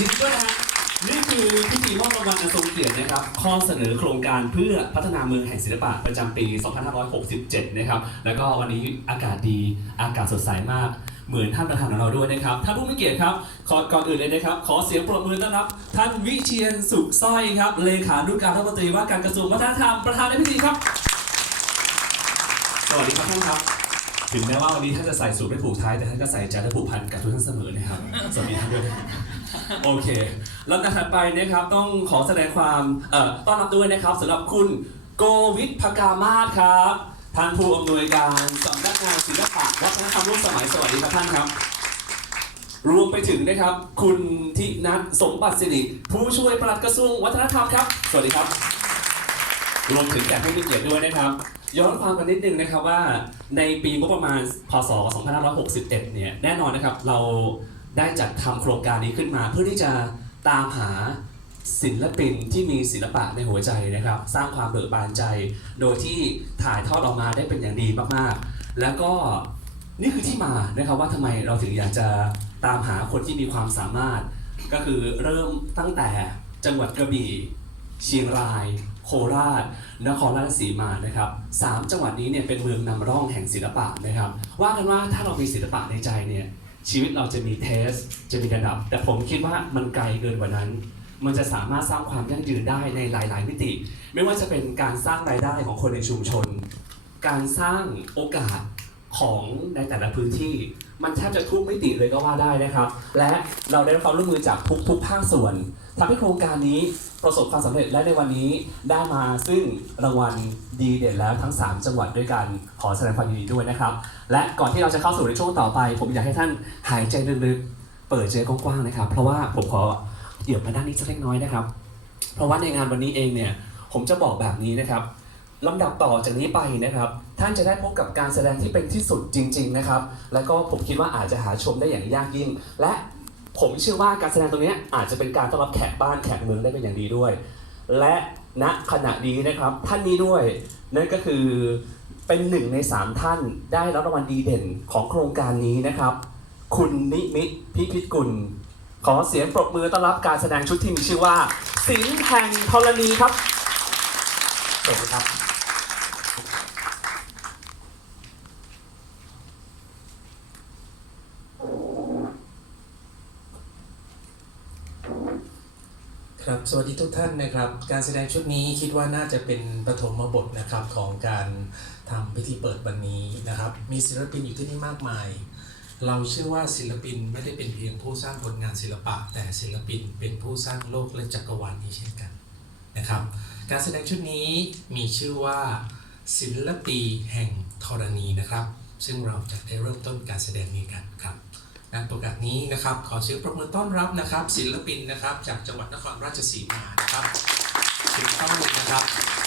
ยินดีด้วยนะฮะนี่คือพิธีมอบรางวัลอันทรงเกียรตินะครับ ข้อเสนอโครงการเพื่อพัฒนาเมืองแห่งศิลปะประจำปี 2567 นะครับ แล้วก็วันนี้อากาศดี อากาศสดใสมาก เหมือนท่านประธานของเราด้วยนะครับ ท่านผู้มีเกียรติครับ ขอก่อนอื่นเลยนะครับ ขอเสียงปรบมือต้อนรับ ท่านวิเชียนสุขสร้อยครับ เลขานุการรัฐมนตรีว่าการกระทรวงวัฒนธรรม ประธานในพิธีครับ สวัสดีครับท่านครับ ถึงแม้ว่าวันนี้ท่านจะใส่สูทไม่ผูกท้าย แต่ท่านก็ใส่ใจและผูกพันกับทุกท่านเสมอนะครับ สวัสดีท่านด้วย โอเคลำดับถัดไปนะครับต้องขอแสดงความเอ่อต้อนรับด้วยนะครับสำหรับคุณโกวิทพกามาศครับท่านผู้อำนวยการสำนักงานศิลปะวัฒนธรรมร่วมสมัยสวัสดีครับท่านครับ รวมไปถึงนะครับ คุณทินัทสมบัติสิริผู้ช่วยปลัดกระทรวงวัฒนธรรมครับ สวัสดีครับ รวมถึงแขกผู้มีเกียรติด้วยนะครับ ย้อนความกันนิดนึงนะครับว่าในปีงบประมาณพศ 2561 เนี่ยแน่นอนนะครับเรา ได้จัดทำโครงการนี้ขึ้นมา เพื่อที่จะตามหาศิลปินที่มีศิลปะในหัวใจนะครับ สร้างความเบิกบานใจ โดยที่ถ่ายทอดออกมาได้เป็นอย่างดีมากๆ แล้วก็นี่คือที่มานะครับว่าทำไมเราถึงอยากจะตามหาคนที่มีความสามารถ ก็คือเริ่มตั้งแต่จังหวัดกระบี่ เชียงราย โคราช นครราชสีมานะครับสามจังหวัดนี้เนี่ยเป็นเมืองนำร่องแห่งศิลปะนะครับ ว่ากันว่าถ้าเรามีศิลปะในใจเนี่ย ชีวิตเราจะมีเทส จะมีระดับ แต่ผมคิดว่ามันไกลเกินกว่านั้น มันจะสามารถสร้างความยั่งยืนได้ในหลาย ๆ มิติ ไม่ว่าจะเป็นการสร้างรายได้ของคนในชุมชน การสร้างโอกาสของในแต่ละพื้นที่ มันแทบจะทุกมิติเลยก็ว่าได้นะครับ และเราได้รับความร่วมมือจากทุกทุกๆภาคส่วนทำให้โครงการนี้ประสบความสำเร็จและในวันนี้ได้มาซึ่งรางวัลดีเด่นแล้วทั้ง 3 จังหวัดด้วยกันขอแสดงความยินดีด้วยนะครับ และก่อนที่เราจะเข้าสู่ในช่วงต่อไป ผมอยากให้ท่านหายใจลึกๆเปิดใจกว้างๆนะครับ เพราะว่าผมขอเหยียบมาด้านนี้สักเล็กน้อยนะครับ เพราะว่าในงานวันนี้เองเนี่ยผมจะบอกแบบนี้นะครับลำดับต่อจากนี้ไปนะครับ ท่านจะได้พบกับการแสดงที่เป็นที่สุดจริง ๆนะครับ แล้วก็ผมคิดว่าอาจจะหาชมได้อย่างยากยิ่ง และผมเชื่อว่าการแสดงตรงนี้อาจจะเป็นการต้อนรับแขกบ้านแขกเมืองได้เป็นอย่างดีด้วย และณขณะนี้นะครับท่านนี้ด้วยนั่นก็คือเป็นหนึ่งในสามท่านได้รับรางวัลดีเด่นของโครงการนี้นะครับ คุณนิมิตพิพิธกุล ขอเสียงปรบมือต้อนรับการแสดงชุดที่มีชื่อว่าศิลป์แห่งธรณีครับสวัสดีครับ ครับ สวัสดีทุกท่านนะครับ การแสดงชุดนี้คิดว่าน่าจะเป็นปฐมบทนะครับของการทำพิธีเปิดวันนี้นะครับ มีศิลปินอยู่ที่นี่มากมาย เราเชื่อว่าศิลปินไม่ได้เป็นเพียงผู้สร้างผลงานศิลปะ แต่ศิลปินเป็นผู้สร้างโลกและจักรวาลนี้เช่นกันนะครับ การแสดงชุดนี้มีชื่อว่า ศิลปีแห่งธรณีนะครับ ซึ่งเราจะได้เริ่มต้นการแสดงนี้กันครับ งานปรแกาศนี้นะครับ ขอเสียงปรบมือต้อนรับนะครับ ศิลปินนะครับ จากจังหวัดนครราชสีมานะครับถึงต้นนะครับ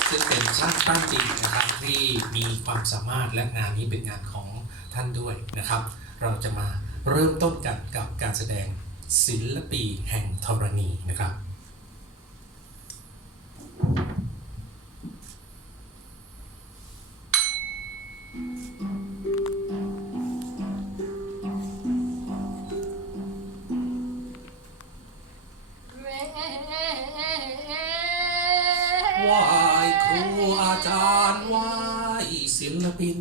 ซึ่งเป็นช่างตั้งตีนะครับที่มีความสามารถและงานนี้เป็นงานของท่านด้วยนะครับ เราจะมาเริ่มต้นกันกับการแสดงศิลปีแห่งธรณีนะครับ ลปิน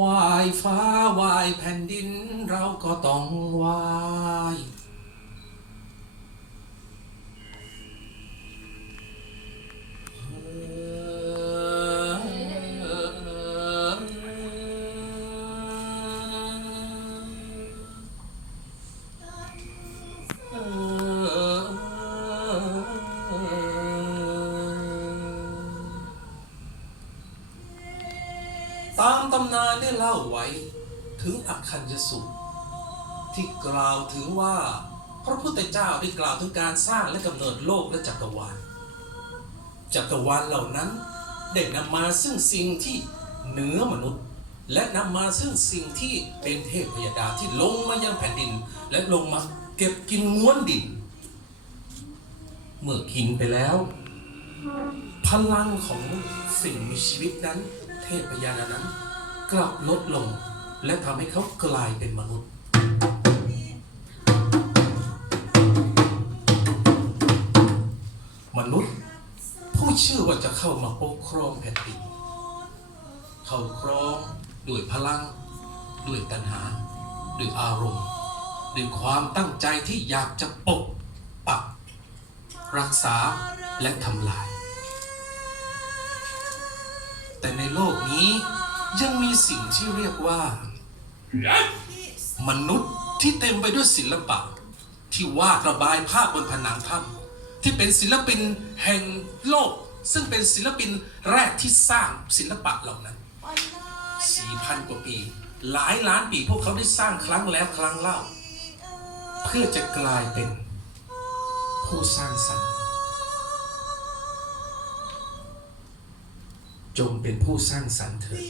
วายฟ้าวายแผ่นดินเราก็ต้องวายำนานได้เล่าไว้ถึงอักคัญยสูตรที่กล่าวถึงว่าพระพุทธเจ้าได้กล่าวถึงการสร้างและกำเนิดโลกและจักรวาล จักรวาลเหล่านั้นได้นำมาซึ่งสิ่งที่เหนือมนุษย์ และนำมาซึ่งสิ่งที่เป็นเทพยดาที่ลงมายังแผ่นดิน และลงมาเก็บกินง้วนดิน เมื่อกินไปแล้ว พลังของสิ่งมีชีวิตนั้น เทพยานานั้น กลับลดลง และทำให้เขากลายเป็นมนุษย์ มนุษย์ ผู้เชื่อว่าจะเข้ามาปกครองแผ่นดินเข้าครองด้วยพลัง ด้วยตัณหา ด้วยอารมณ์ ด้วยความตั้งใจที่อยากจะปกปักรักษาและทำลาย แต่ในโลกนี้ ยังมีสิ่งที่เรียกว่า มนุษย์ที่เต็มไปด้วยศิลปะ ที่วาดระบายภาพบนผนังถ้ำที่เป็นศิลปินแห่งโลก ซึ่งเป็นศิลปินแรกที่สร้างศิลปะเหล่านั้น4,000กว่าปี หลายล้านปีพวกเขาได้สร้างครั้งแล้วครั้งเล่า เพื่อจะกลายเป็นผู้สร้างสรรค์ จงเป็นผู้สร้างสรรค์เถิด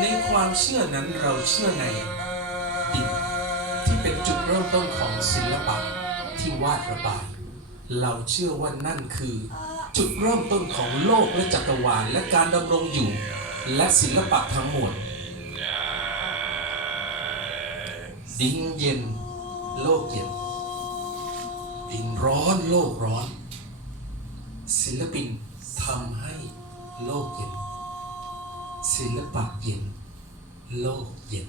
ในความเชื่อนั้นเราเชื่อในดินที่เป็นจุดเริ่มต้นของศิลปะที่วาดระบาย เราเชื่อว่านั่นคือ จุดเริ่มต้นของโลกและจักรวาลและการดำรงอยู่ และศิลปะทั้งหมด ดินเย็น โลกเย็น พินร้อนโลกร้อน ศิลปินทำให้โลกเย็น ศิลปะเย็น โลกเย็น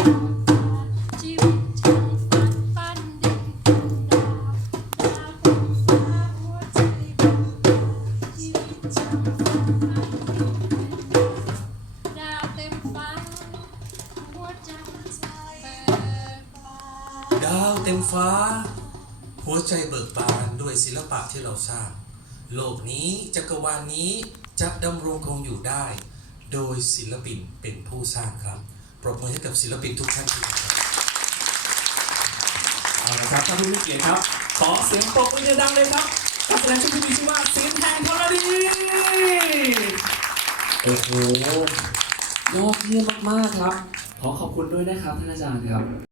ดาวเต็มฟ้าหัวใจเบิกบานด้วใจเบิกบานดาวเต็มฟ้า หัวใจเบิกบานด้วยศิลปะที่เราสร้าง โลกนี้จักรวาลนี้จะดำรงคงอยู่ได้ โดยศิลปินเป็นผู้สร้างครับ ปรบมือให้กับศิลปินทุกท่านที่ครับ เอาละครับท่านผู้มีเกียรติครับ ขอเสียงปรบมือดังๆเลยครับการแสดงชุดที่มีชื่อว่าเสียงแห่งธรณีโอ้โหยอดเยี่ยมมากๆครับ ขอขอบคุณด้วยนะครับท่านอาจารย์ครับ